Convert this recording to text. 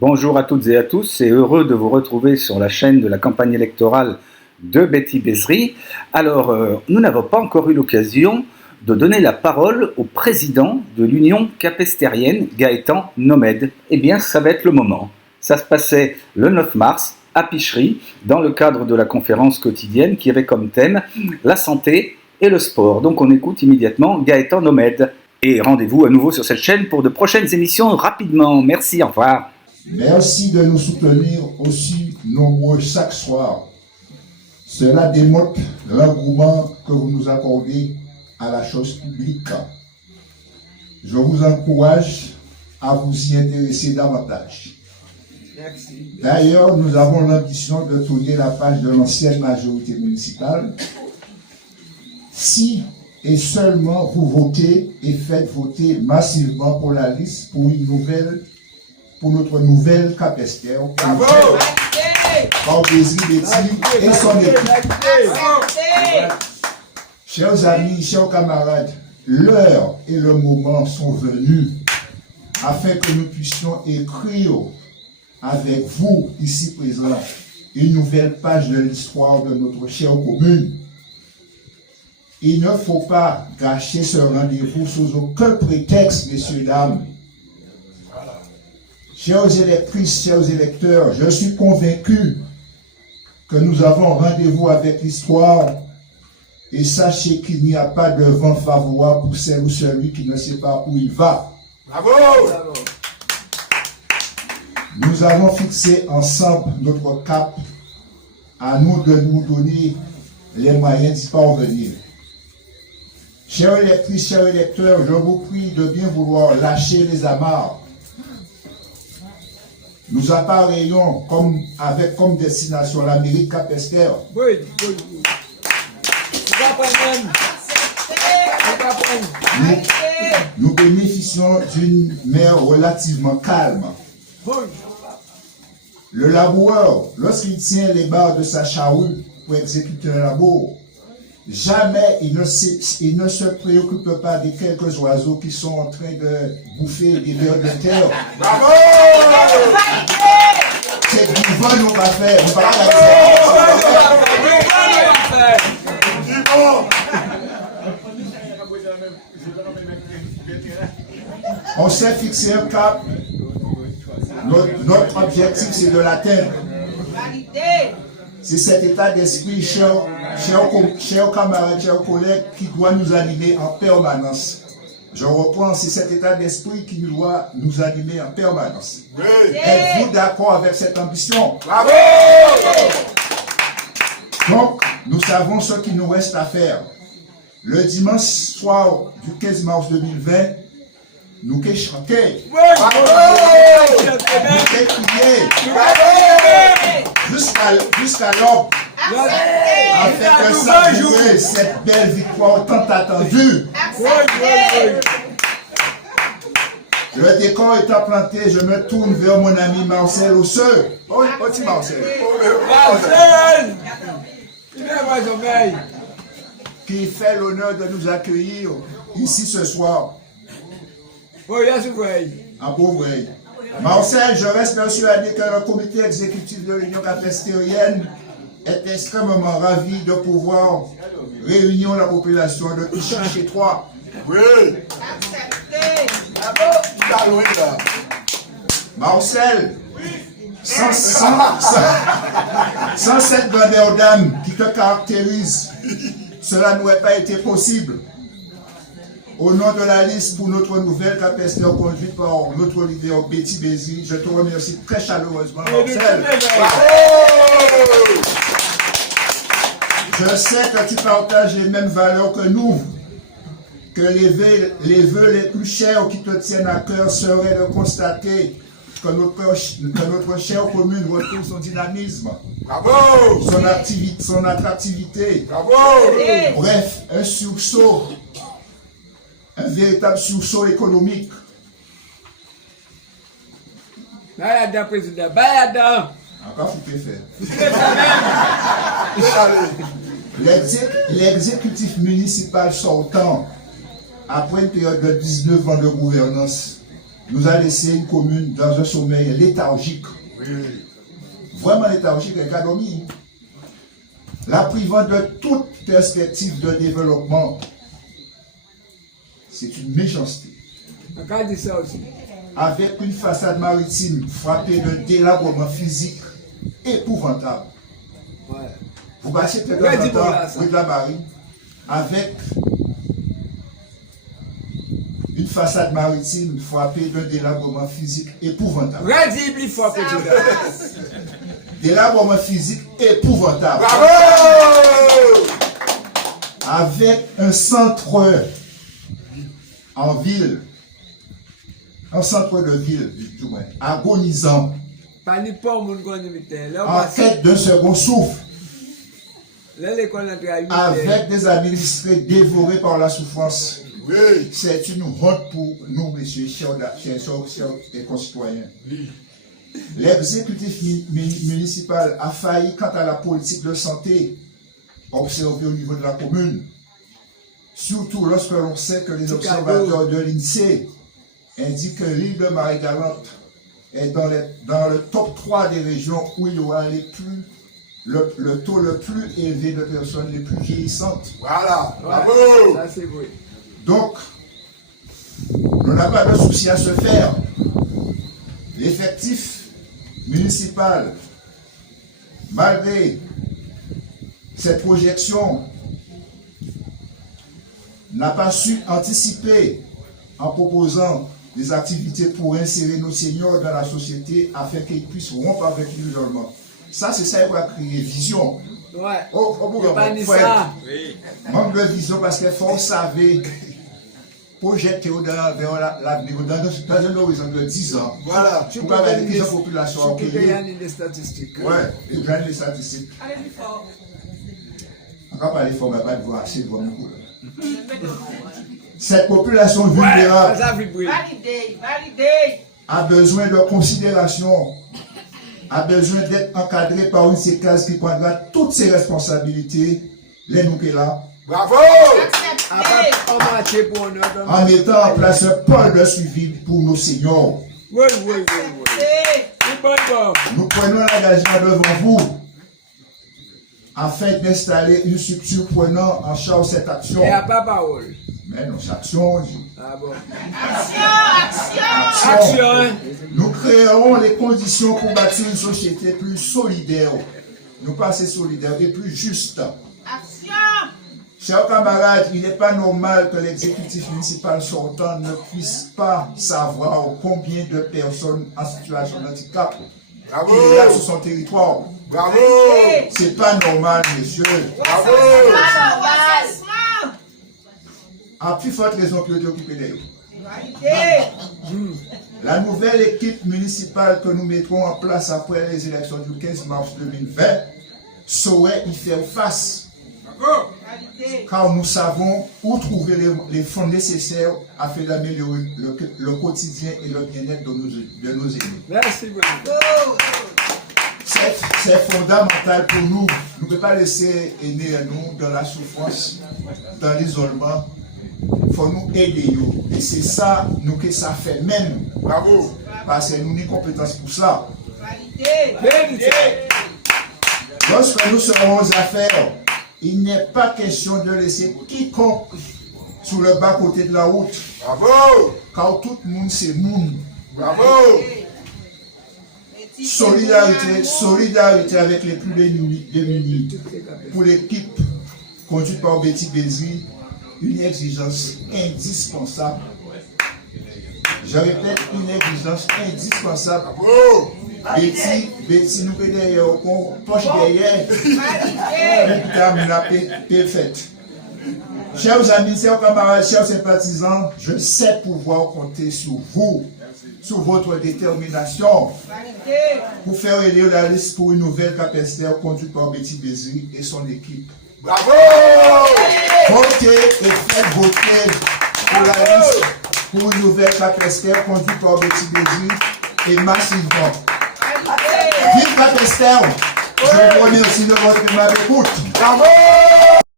Bonjour à toutes et à tous, et heureux de vous retrouver sur la chaîne de la campagne électorale de Betty Bézry. Alors, nous n'avons pas encore eu l'occasion de donner la parole au président de l'Union capestérienne, Gaëtan Nomède. Eh bien, ça va être le moment. Ça se passait le 9 mars à Pichery, dans le cadre de la conférence quotidienne qui avait comme thème la santé et le sport. Donc on écoute immédiatement Gaëtan Nomède. Et rendez-vous à nouveau sur cette chaîne pour de prochaines émissions rapidement. Merci, au revoir. Merci de nous soutenir aussi nombreux chaque soir. Cela démontre l'engouement que vous nous accordez à la chose publique. Je vous encourage à vous y intéresser davantage. D'ailleurs, nous avons l'ambition de tourner la page de l'ancienne majorité municipale si et seulement vous votez et faites voter massivement pour la liste pour notre nouvelle Capestère, par Bézry Betty et son équipe. Chers amis, chers camarades, l'heure et le moment sont venus afin que nous puissions écrire avec vous, ici présents, une nouvelle page de l'histoire de notre chère commune. Il ne faut pas gâcher ce rendez-vous sous aucun prétexte, messieurs, dames. Chères électrices, chers électeurs, je suis convaincu que nous avons rendez-vous avec l'histoire et sachez qu'il n'y a pas de vent favorable pour celle ou celui qui ne sait pas où il va. Bravo! Nous avons fixé ensemble notre cap, à nous de nous donner les moyens d'y parvenir. Chers électrices, chers électeurs, je vous prie de bien vouloir lâcher les amarres. Nous appareillons avec comme destination l'Amérique capestère. Oui. Nous bénéficions d'une mer relativement calme. Le laboureur, lorsqu'il tient les barres de sa charrue pour exécuter un labour, jamais il ne se préoccupe pas des quelques oiseaux qui sont en train de bouffer des vers de terre. Bravo! C'est du vol qu'on va faire. On s'est fixé un cap. Notre objectif, c'est de l'atteindre. C'est cet état d'esprit, chers camarades, chers collègues, qui doit nous animer en permanence. Je reprends, c'est cet état d'esprit qui doit nous animer en permanence. Oui. Êtes-vous d'accord avec cette ambition? Bravo! Donc, nous savons ce qu'il nous reste à faire. Le dimanche soir du 15 mars 2020, nous qu'est chanter, nous qu'est crier, jusqu'à l'aube, afin de savourer cette belle victoire tant attendue. Le décor étant planté, je me tourne vers mon ami Marcel Osseux. Oh, petit Marcel. Qui fait l'honneur de nous accueillir ici ce soir. À Beauvray. Marcel, je reste persuadé que le comité exécutif de l'Union capestérienne est extrêmement ravi de pouvoir réunir la population de Pichery chez toi. Oui. Marcel, sans cette grandeur d'âme qui te caractérise, cela n'aurait pas été possible. Au nom de la liste pour notre nouvelle Capestère conduite par notre leader Betty Bézry, je te remercie très chaleureusement, Marcel. Je sais que tu partages les mêmes valeurs que nous, que les vœux les plus chers qui te tiennent à cœur seraient de constater que notre chère commune retrouve son dynamisme, bravo, son attractivité, bravo. Bref, un sursaut. Un véritable sursaut économique. Bayada, président, Bayada. Encore faut faire. L'exécutif municipal sortant, après une période de 19 ans de gouvernance, nous a laissé une commune dans un sommeil léthargique. Vraiment léthargique, avec anomie. La privant de toute perspective de développement. C'est une méchanceté. On dit ça aussi. Avec une façade maritime frappée de délabrement physique épouvantable. Ouais. Vous passez peut-être Ouais, dans dis-moi temps là, ça. rue de la Marine avec une façade maritime frappée d'un délabrement physique épouvantable. Redis plus fort que tu Délabrement physique épouvantable. Bravo! Avec un centre en ville, un centre de ville, du moins, agonisant, Pas ni pas au monde qu'on invite. Là, on en passe. quête d'un second souffle, Là, l'école entre à 8 avec des administrés dévorés par la souffrance. C'est une honte pour nous, messieurs, chers et concitoyens. L'exécutif municipal a failli quant à la politique de santé observée au niveau de la commune, surtout lorsque l'on sait que les observateurs de l'INSEE indiquent que l'île de Marie-Galante est dans le top 3 des régions où il y aura le taux le plus élevé de personnes les plus vieillissantes. Voilà, bravo. Ça, c'est vrai. Donc, on n'a pas de souci à se faire. L'effectif municipal, malgré cette projection, n'a pas su anticiper en proposant des activités pour insérer nos seniors dans la société afin qu'ils puissent rompre avec l'isolement. Ça, c'est ça qui va créer vision. Ouais. Oh, Pas ni frère. ça. Manque de vision parce qu'il faut savoir projeter vers l'avenir dans un horizon de 10 ans. Voilà. Tu Pour peux avoir gagner des populations tu peux accueillies. gagner des statistiques. Ouais, et gagner les statistiques. Encore parler fort, mais pas de voir assez de voir beaucoup. Cette population vulnérable Ça vibre. Validé. a besoin de considération, a besoin d'être encadrée par une séquence qui prendra toutes ses responsabilités, les nous qui là, Bravo. À part en marché pour un autre. en mettant en place un pôle de suivi pour nos seniors. Oui. C'est bon, bon. Nous prenons l'engagement devant vous afin d'installer une structure prenant en charge cette action. Et à pas parole. Mais nos actions, Ah bon. action. Nous créerons les conditions pour bâtir une société plus solidaire. Nous pas assez solidaire et plus juste. Chers camarades, il n'est pas normal que l'exécutif municipal sortant ne puisse pas savoir combien de personnes en situation de handicap Bravo. il y a sur son territoire. Bravo. C'est pas normal, messieurs. Bravo. À plus forte raison que de occupé d'eux. La nouvelle équipe municipale que nous mettrons en place après les élections du 15 mars 2020 saurait y faire face. Car nous savons où trouver les fonds nécessaires afin d'améliorer le quotidien et le bien-être de nos aînés. Merci beaucoup. C'est fondamental pour nous. Nous ne pouvons pas laisser aînés à nous dans la souffrance, dans l'isolement. Il faut nous aider. Et c'est ça nous que ça fait même. Bravo. Parce que nous avons des compétences pour ça. Vérité. Lorsque nous serons aux affaires, il n'est pas question de laisser quiconque sur le bas-côté de la route. Bravo. Car tout le monde, c'est monde. Bravo. Solidarité avec les plus démunis. Pour l'équipe conduite par Betty Bézri, une exigence indispensable. Je répète, une exigence indispensable. Bravo. Betty nous fait derrière, poche derrière, termine la paix faite. Chers amis, chers camarades, chers sympathisants, je sais pouvoir compter sur vous, sur votre détermination pour faire élire la liste pour une nouvelle capacité conduite par Betty Bézri et son équipe. Bravo. Votez et faites voter pour la liste pour une nouvelle capacité conduite par Betty Bézri et massivement. Vive Cap Esther! Je vous remercie de votre aimable écoute. Bravo.